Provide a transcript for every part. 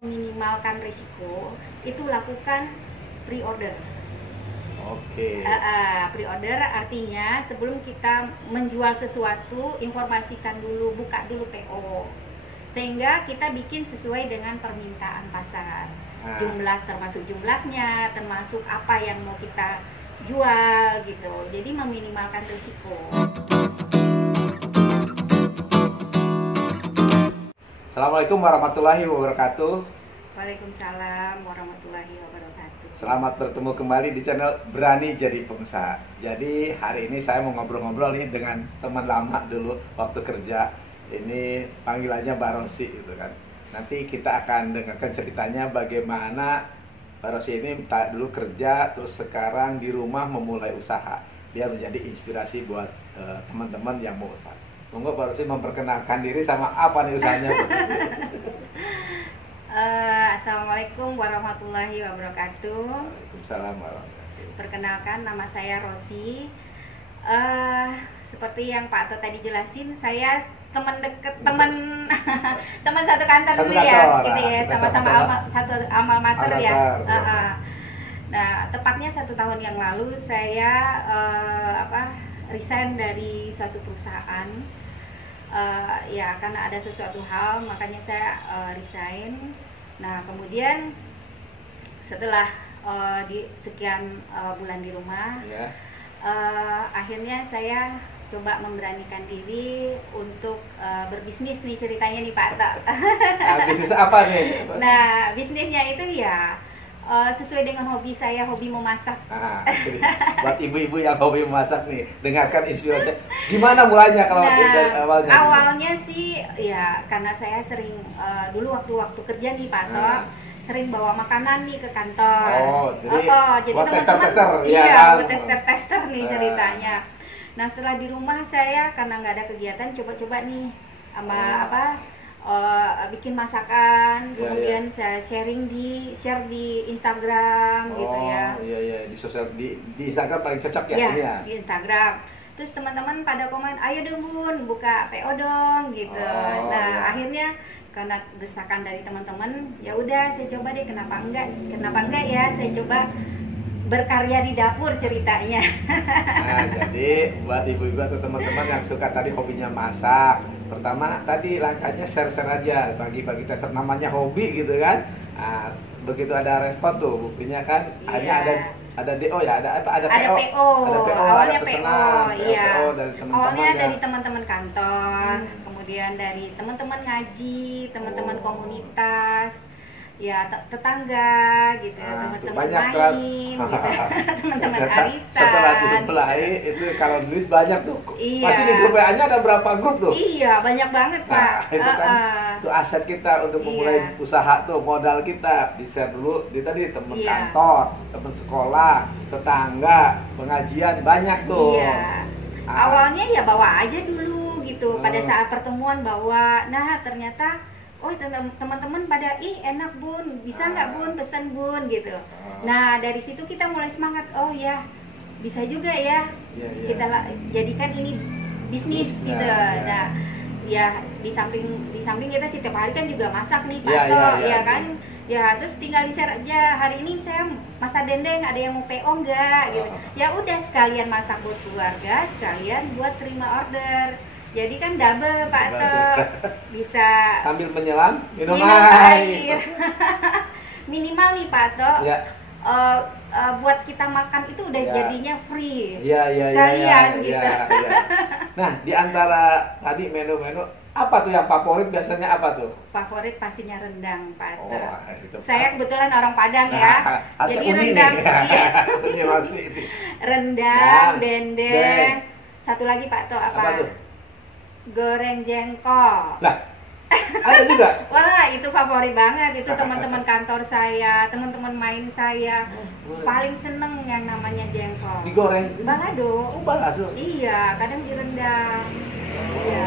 Minimalkan risiko itu lakukan pre-order. Oke. Pre-order artinya sebelum kita menjual sesuatu, informasikan dulu, buka dulu PO, sehingga kita bikin sesuai dengan permintaan pasar. Jumlah termasuk jumlahnya, termasuk apa yang mau kita jual gitu. Jadi meminimalkan risiko. Assalamualaikum warahmatullahi wabarakatuh. Waalaikumsalam warahmatullahi wabarakatuh. Selamat bertemu kembali di channel Berani Jadi Pengusaha. Jadi hari ini saya mau ngobrol-ngobrol nih dengan teman lama dulu waktu kerja. Ini panggilannya Mbak Rosi gitu kan. Nanti kita akan dengarkan ceritanya bagaimana Mbak Rosi ini dulu kerja, terus sekarang di rumah memulai usaha. Biar menjadi inspirasi buat teman-teman yang mau usaha. Monggo Mbak Rosi memperkenalkan diri sama apa nih usahanya. Assalamualaikum warahmatullahi wabarakatuh. Waalaikumsalam warahmatullahi wabarakatuh. Perkenalkan, nama saya Rosi. Seperti yang Pak Ato tadi jelasin, saya teman deket, teman satu kantor dulu ya, gitu ya, sama-sama satu alma mater ya. Nah, tepatnya 1 tahun yang lalu saya resign dari suatu perusahaan. Ya karena ada sesuatu hal, makanya saya resign. Nah kemudian setelah di sekian bulan di rumah, akhirnya saya coba memberanikan diri untuk berbisnis nih, ceritanya nih Pak Atta. Bisnis apa nih? Nah bisnisnya itu ya sesuai dengan hobi saya, hobi memasak. Buat ibu-ibu yang hobi memasak nih, dengarkan inspirasi. Gimana mulainya kalau dari awalnya? Awalnya sih ya karena saya sering dulu waktu kerja nih Pak Ato, sering bawa makanan nih ke kantor. Jadi buat tester-tester. Iya, buat tester-tester nih ceritanya. Nah setelah di rumah saya karena nggak ada kegiatan, coba-coba nih sama bikin masakan, kemudian saya share di Instagram gitu ya. Iya, di Instagram paling cocok ya ini ya. Di Instagram. Terus teman-teman pada komen, ayo dong Bun, buka PO dong gitu. Akhirnya karena desakan dari teman-teman, ya udah saya coba deh, kenapa enggak ya, saya coba berkarya di dapur ceritanya. Nah, jadi buat ibu-ibu atau teman-teman yang suka tadi hobinya masak, pertama tadi langkahnya share-share aja, bagi-bagi tester, namanya hobi gitu kan. Nah, begitu ada respon tuh, buktinya kan hanya ada DO ya, ada PO, awalnya ada pesanan, PO dari teman-teman. Awalnya dari teman-teman kantor, kemudian dari teman-teman ngaji, teman-teman komunitas, ya tetangga gitu, teman-teman main gitu, teman-teman arisan. Setelah dimulai itu kalau nulis banyak tuh. Masih di grup WA-nya ada berapa grup tuh? Iya, banyak banget Pak. Itu kan itu aset kita untuk memulai usaha tuh, modal kita di-share dulu di tadi teman kantor, teman sekolah, tetangga, pengajian, banyak tuh. Awalnya ya bawa aja dulu gitu, pada saat pertemuan bawa. Nah ternyata teman-teman pada enak Bun, bisa nggak Bun, pesan Bun gitu. Nah dari situ kita mulai semangat, oh ya bisa juga ya, kita jadikan ini bisnis gitu. Nah ya di samping kita setiap hari kan juga masak nih Pak Ato, ya kan. Ya terus tinggal di-share aja, hari ini saya masak dendeng, ada yang mau PO nggak gitu. Ya udah sekalian masak buat keluarga, sekalian buat terima order. Jadi kan double Pak Ato, bisa sambil menyelam minum air. Minimal nih Pak Ato, buat kita makan itu udah jadinya free sekalian gitu. Nah di antara tadi menu-menu apa tuh yang favorit, biasanya apa tuh? Favorit pastinya rendang Pak Ato. Saya kebetulan orang Padang ya, jadi rendang. Rendang, dendeng. Satu lagi Pak Ato apa tuh? Goreng jengkol. Nah, ada juga. Wah, itu favorit banget. Itu teman-teman kantor saya, teman-teman main saya paling seneng yang namanya jengkol. Digoreng? Balado. Oh, balado. Iya, kadang direndang. Iya,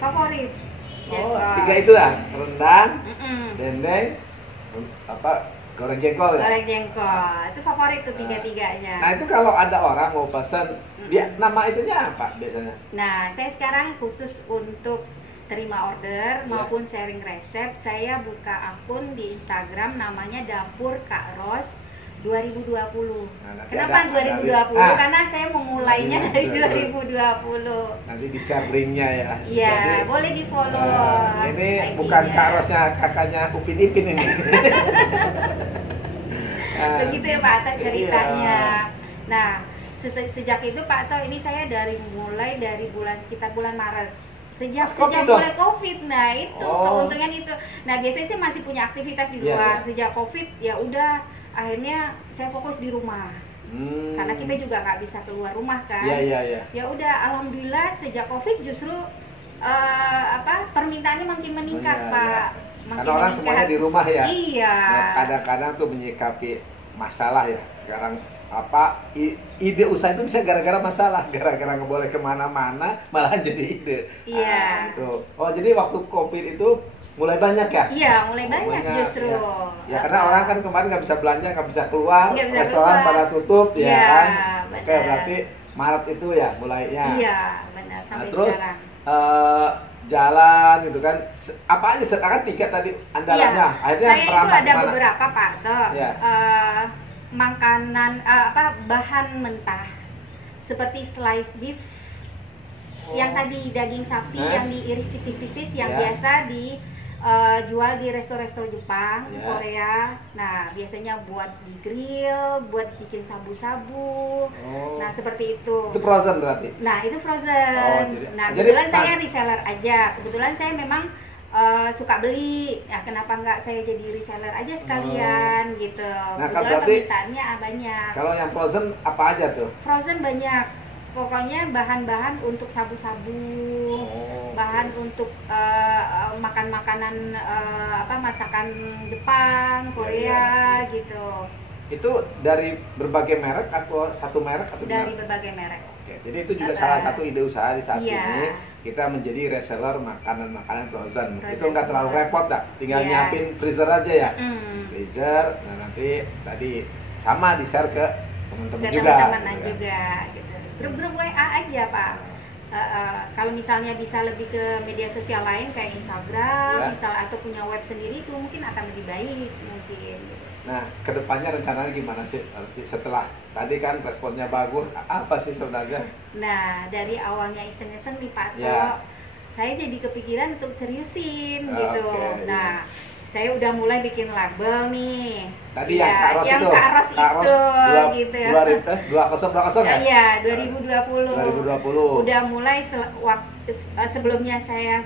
favorit. Jengkol. 3 itulah, rendang, dendeng, goreng jengkol ya? Goreng jengkol, itu favorit tuh tiga-tiganya. Nah itu kalau ada orang mau pesan, dia nama itunya apa biasanya? Nah saya sekarang khusus untuk terima order maupun sharing resep, saya buka akun di Instagram namanya Dapur Kak Ros 2020. Nah, Kenapa 2020? Karena saya memulainya dari 2020. Nanti di share linknya ya. Iya, boleh di follow. Ini bukan Kak Rosnya, kakaknya Upin Ipin ini. Begitu ya Pak Ato ceritanya. Nah, sejak itu Pak Ato, ini saya mulai dari sekitar bulan Maret. Sejak mulai COVID, nah itu keuntungan itu. Nah biasanya saya masih punya aktivitas di luar. Sejak COVID ya udah, akhirnya saya fokus di rumah. Karena kita juga nggak bisa keluar rumah kan. Ya udah, alhamdulillah sejak COVID justru permintaannya makin meningkat Pak. Karena orang semuanya di rumah ya. Iya. Nah, kadang-kadang tuh menyikapi masalah ya. Sekarang ide usaha itu bisa gara-gara masalah, gara-gara nggak boleh kemana-mana malah jadi ide. Iya. Itu. Oh jadi waktu COVID itu mulai banyak ya? Iya, mulai banyak justru. Ya karena orang kan kemarin nggak bisa belanja, nggak bisa keluar, restoran pada tutup ya kan. Oke, berarti Maret itu ya mulainya. Iya, benar. Sampai terus, sekarang. Jalan gitu kan. Apa aja sekarang 3 tadi andalannya? Akhirnya saya itu ada beberapa Pak Ato. Makanan bahan mentah seperti slice beef yang tadi daging sapi yang diiris tipis-tipis yang biasa dijual di resto-resto Jepang, Korea. Nah biasanya buat di grill, buat bikin sabu-sabu. Nah seperti itu. Itu frozen berarti? Nah itu frozen. Nah kebetulan saya reseller aja. Kebetulan saya memang suka beli, ya kenapa nggak saya jadi reseller aja sekalian gitu. Nah, kebetulan permintaannya banyak. Kalau yang frozen apa aja tuh? Frozen banyak, pokoknya bahan-bahan untuk sabu-sabu, bahan untuk makan makanan masakan Jepang, Korea gitu. Itu dari berbagai merek atau satu merek atau dari berbagai merek. Oke, jadi itu juga salah satu ide usaha di saat ini, kita menjadi reseller makanan-makanan frozen. Itu nggak terlalu repot dah, tinggal nyiapin freezer aja ya. Freezer, nah nanti tadi sama di share ke teman-teman juga. Teman-teman juga gitu. Grup-grup WA aja Pak. Kalau misalnya bisa lebih ke media sosial lain kayak Instagram, atau punya web sendiri, itu mungkin akan lebih baik mungkin. Nah, kedepannya rencananya gimana sih? Setelah tadi kan responnya bagus, apa sih sebenarnya? Nah, dari awalnya iseng-iseng nih Pak Ato, saya jadi kepikiran untuk seriusin gitu. Nah, saya udah mulai bikin label nih. Tadi yang Kak Ros itu? Kak Ros itu, gitu. 2020 ya? Iya, 2020. 2020. Udah mulai sebelumnya saya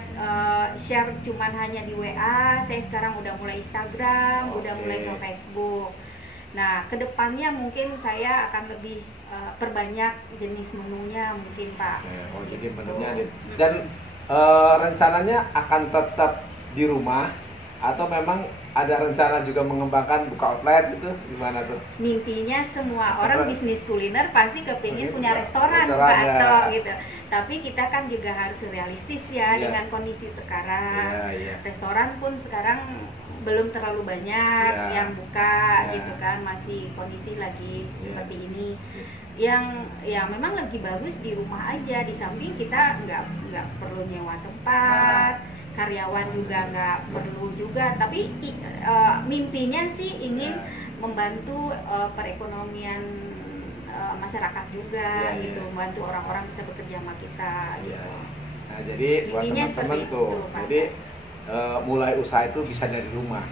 share cuman hanya di WA, saya sekarang udah mulai Instagram, udah mulai ke Facebook. Nah, kedepannya mungkin saya akan lebih perbanyak jenis menunya mungkin Pak. Jadi menunya dan rencananya akan tetap di rumah atau memang ada rencana juga mengembangkan buka outlet gitu, gimana tuh? Mimpinya semua orang bisnis kuliner pasti kepingin punya restoran Pak Ato gitu. Tapi kita kan juga harus realistis dengan kondisi sekarang. Restoran pun sekarang belum terlalu banyak yang buka gitu kan, masih kondisi lagi seperti ini. Yang memang lagi bagus di rumah aja, di samping kita nggak perlu nyewa tempat. Karyawan juga nggak perlu juga, tapi mimpinya sih ingin membantu perekonomian masyarakat juga gitu, membantu orang-orang bisa bekerja sama kita gitu. Nah jadi buat teman-teman tuh, jadi mulai usaha itu bisa dari rumah,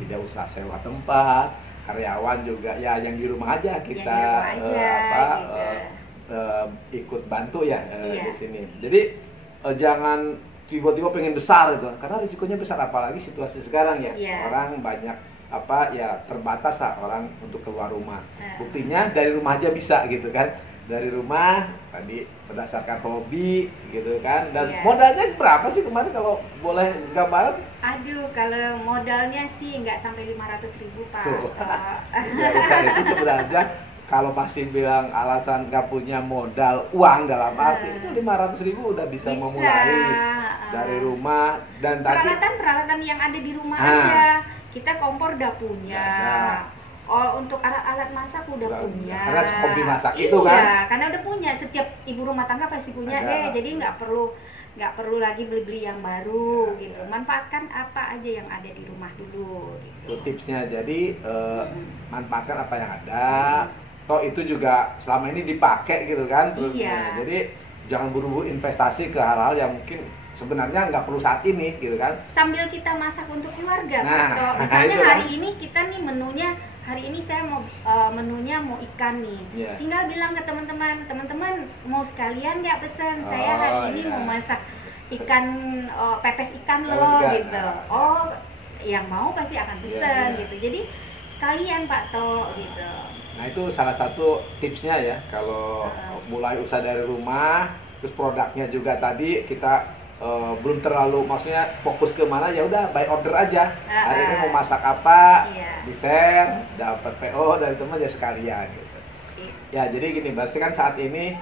tidak usah sewa tempat, karyawan juga ya yang di rumah aja kita ikut bantu ya di sini. Jadi jangan tiba-tiba pengen besar itu, karena risikonya besar, apalagi situasi sekarang ya. Orang banyak terbatas lah orang untuk keluar rumah. Buktinya dari rumah aja bisa gitu kan, dari rumah tadi berdasarkan hobi gitu kan. Dan modalnya berapa sih kemarin kalau boleh gambaran? Aduh, kalau modalnya sih nggak sampai 500.000 Pak. Ya, itu sebenarnya kalau masih bilang alasan nggak punya modal uang dalam arti itu 500.000 udah bisa memulai dari rumah. Dan peralatan yang ada di rumah aja, kita kompor udah punya, untuk alat-alat masak udah punya, karena hobi masak itu kan, karena udah punya, setiap ibu rumah tangga pasti punya jadi nggak perlu nggak perlu lagi beli-beli yang baru Ya, gitu. ya. Manfaatkan apa aja yang ada di rumah dulu gitu. Itu tipsnya. Jadi manfaatkan apa yang ada. Toh itu juga selama ini dipakai gitu kan. Iya. Nah, jadi jangan buru-buru investasi ke hal-hal yang mungkin sebenarnya nggak perlu saat ini gitu kan. Sambil kita masak untuk keluarga, Nah, atau misalnya itu kan. hari ini kita nih menunya, hari ini saya mau menunya mau ikan nih. Iya. Tinggal bilang ke teman-teman, teman-teman mau sekalian nggak pesan, Oh, saya hari ini iya. mau masak ikan, pepes ikan Pepes loh ikan, gitu. nah. Oh, yang mau pasti akan Iya, pesan iya. gitu. Jadi sekalian Pak To gitu. Nah itu salah satu tipsnya ya, kalau mulai usaha dari rumah, terus produknya juga tadi kita belum terlalu, maksudnya fokus ke mana, ya udah by order aja. Hari ini mau masak apa, Iya. di share, dapat PO dari teman ya sekalian gitu. Ya jadi gini, berarti kan saat ini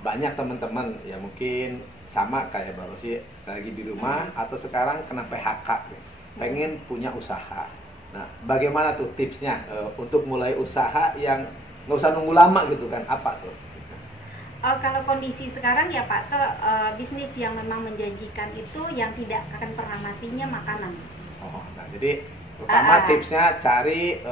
banyak teman-teman ya mungkin sama kayak Mbak Rosi lagi di rumah atau sekarang kena PHK, pengen punya usaha. Nah, bagaimana tuh tipsnya untuk mulai usaha yang nggak usah nunggu lama gitu kan? Apa tuh? Kalau kondisi sekarang ya Pak To, bisnis yang memang menjanjikan itu yang tidak akan pernah matinya makanan. Oh, nah jadi pertama tipsnya cari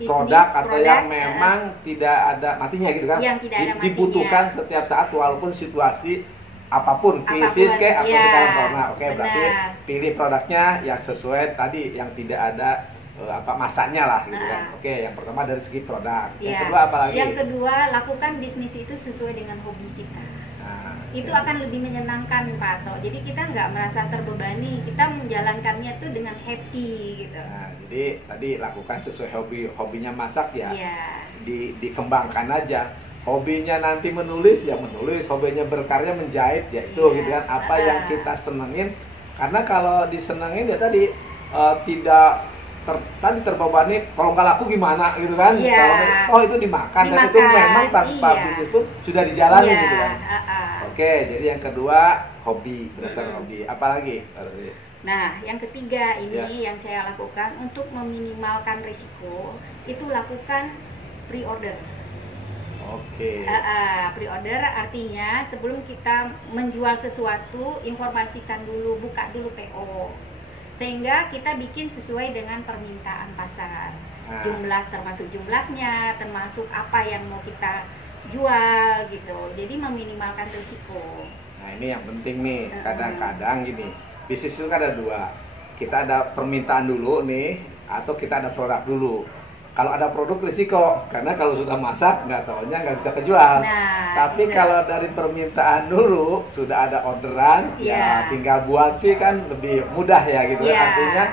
Bisnis, atau yang memang tidak ada matinya gitu kan? Yang tidak ada matinya. Dibutuhkan setiap saat walaupun situasi apapun, krisis kayak atau ya, sekarang corona. Oke, benar. berarti pilih produknya yang sesuai tadi, yang tidak ada masaknya lah gitu kan. Oke, yang pertama dari segi produk. Yang Ya. kedua apa lagi? Yang kedua, lakukan bisnis itu sesuai dengan hobi kita. Nah, Itu ya. akan lebih menyenangkan Pak To. Jadi kita nggak merasa terbebani, kita menjalankannya tuh dengan happy gitu. Nah, jadi tadi lakukan sesuai hobinya masak ya. Iya. Dikembangkan aja. Hobinya nanti menulis ya menulis, hobinya berkarya menjahit ya itu Iya. gitu kan. Apa yang kita senengin, karena kalau disenengin ya tadi tidak tadi terbebani, kalau nggak laku gimana gitu kan. Iya. Kalau itu dimakan dan itu memang tanpa iya. bisnis pun sudah dijalani Iya. gitu kan. Oke, jadi yang kedua hobi, berdasarkan hobi. Apalagi? Nah, yang ketiga ini Ya. yang saya lakukan untuk meminimalkan risiko, itu lakukan pre-order. Oke. Pre-order artinya sebelum kita menjual sesuatu, informasikan dulu, buka dulu PO. Sehingga kita bikin sesuai dengan permintaan pasar. Nah. Jumlah termasuk jumlahnya, termasuk apa yang mau kita jual gitu. Jadi meminimalkan risiko. Nah ini yang penting nih, kadang-kadang gini, bisnis itu kan ada dua. Kita ada permintaan dulu nih, atau kita ada produk dulu. Kalau ada produk risiko, karena kalau sudah masak nggak taunya nggak bisa kejual. Nah, tapi gitu. kalau dari permintaan dulu sudah ada orderan, ya tinggal buat sih kan lebih mudah ya gitu. Artinya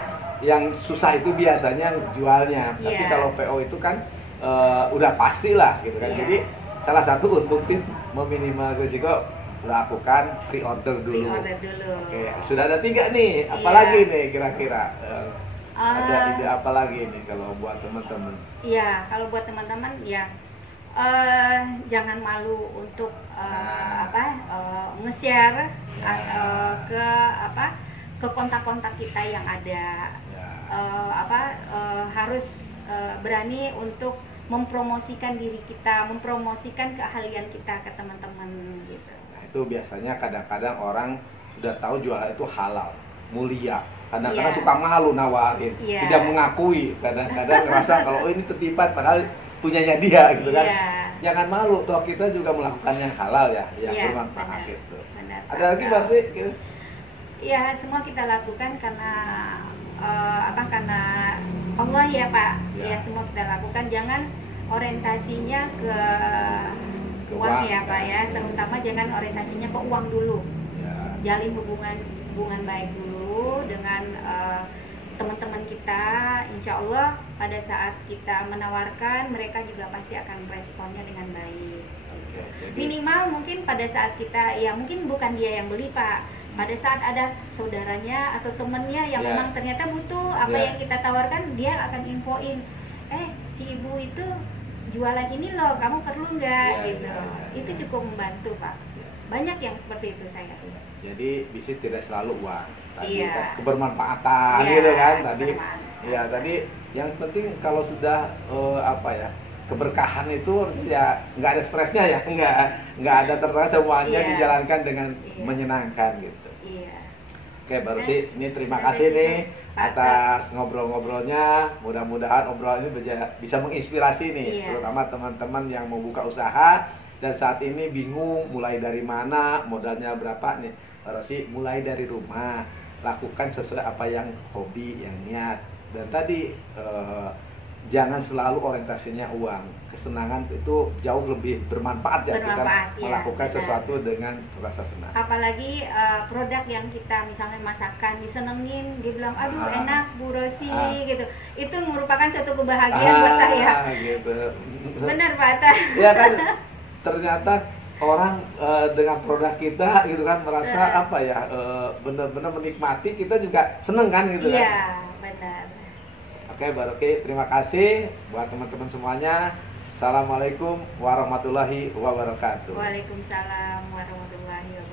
yang susah itu biasanya jualnya. Tapi kalau PO itu kan udah pastilah gitu kan. Jadi salah satu untuk tim meminimal risiko, lakukan pre-order dulu. Oke, sudah ada 3 nih. Apalagi nih kira-kira? Ada ide apa lagi nih kalau buat teman-teman? Iya, kalau buat teman-teman ya jangan malu untuk nge-share ke kontak-kontak kita yang ada. Harus berani untuk mempromosikan diri kita, mempromosikan keahlian kita ke teman-teman gitu. Nah, itu biasanya kadang-kadang orang sudah tahu jualan itu halal, mulia. Kadang-kadang suka malu nawarin, tidak mengakui. Kadang-kadang ngerasa kalau ini titipan padahal punyanya dia gitu kan. Jangan malu, toh kita juga melakukan yang halal ya, yang bermanfaat gitu. Ada lagi Mbak sih? Ya, semua kita lakukan karena karena Allah ya Pak. Ya, semua kita lakukan. Jangan orientasinya ke uang ya Pak ya. Terutama jangan orientasinya ke uang dulu. Jalin hubungan baik dulu dengan teman-teman kita. Insya Allah pada saat kita menawarkan, mereka juga pasti akan responnya dengan baik. Minimal mungkin pada saat kita, ya mungkin bukan dia yang beli Pak, pada saat ada saudaranya atau temennya yang memang ternyata butuh apa yang kita tawarkan, dia akan infoin, si ibu itu jualan ini loh, kamu perlu nggak gitu. Itu cukup membantu Pak. Banyak yang seperti itu saya. Jadi bisnis tidak selalu uang, tadi kan kebermanfaatan gitu kan tadi. Ya tadi yang penting kalau sudah keberkahan itu ya nggak ada stresnya ya, nggak ada terus semuanya Iya. dijalankan dengan Iya. menyenangkan gitu. Iya. Oke, baru sih ini terima kasih nih atas ngobrol-ngobrolnya. Mudah-mudahan obrolan ini bisa menginspirasi nih, Iya. terutama teman-teman yang mau buka usaha dan saat ini bingung mulai dari mana, modalnya berapa nih. Baru sih mulai dari rumah, lakukan sesuai apa yang hobi, yang niat. Dan tadi jangan selalu orientasinya uang. Kesenangan itu jauh lebih bermanfaat ya kita Bermanfaat, ya, melakukan benar. sesuatu dengan rasa senang. Apalagi produk yang kita misalnya masakan disenengin, dia bilang aduh Ah. enak Bu Rosi Ah. gitu. Itu merupakan suatu kebahagiaan buat saya. Gitu. Benar Pak Atta. Ya kan, ternyata orang dengan produk kita gitu kan merasa apa ya, benar-benar menikmati, kita juga seneng kan gitu kan. Iya, benar. Oke, Baroki, terima kasih buat teman-teman semuanya. Assalamualaikum warahmatullahi wabarakatuh. Waalaikumsalam warahmatullahi wabarakatuh.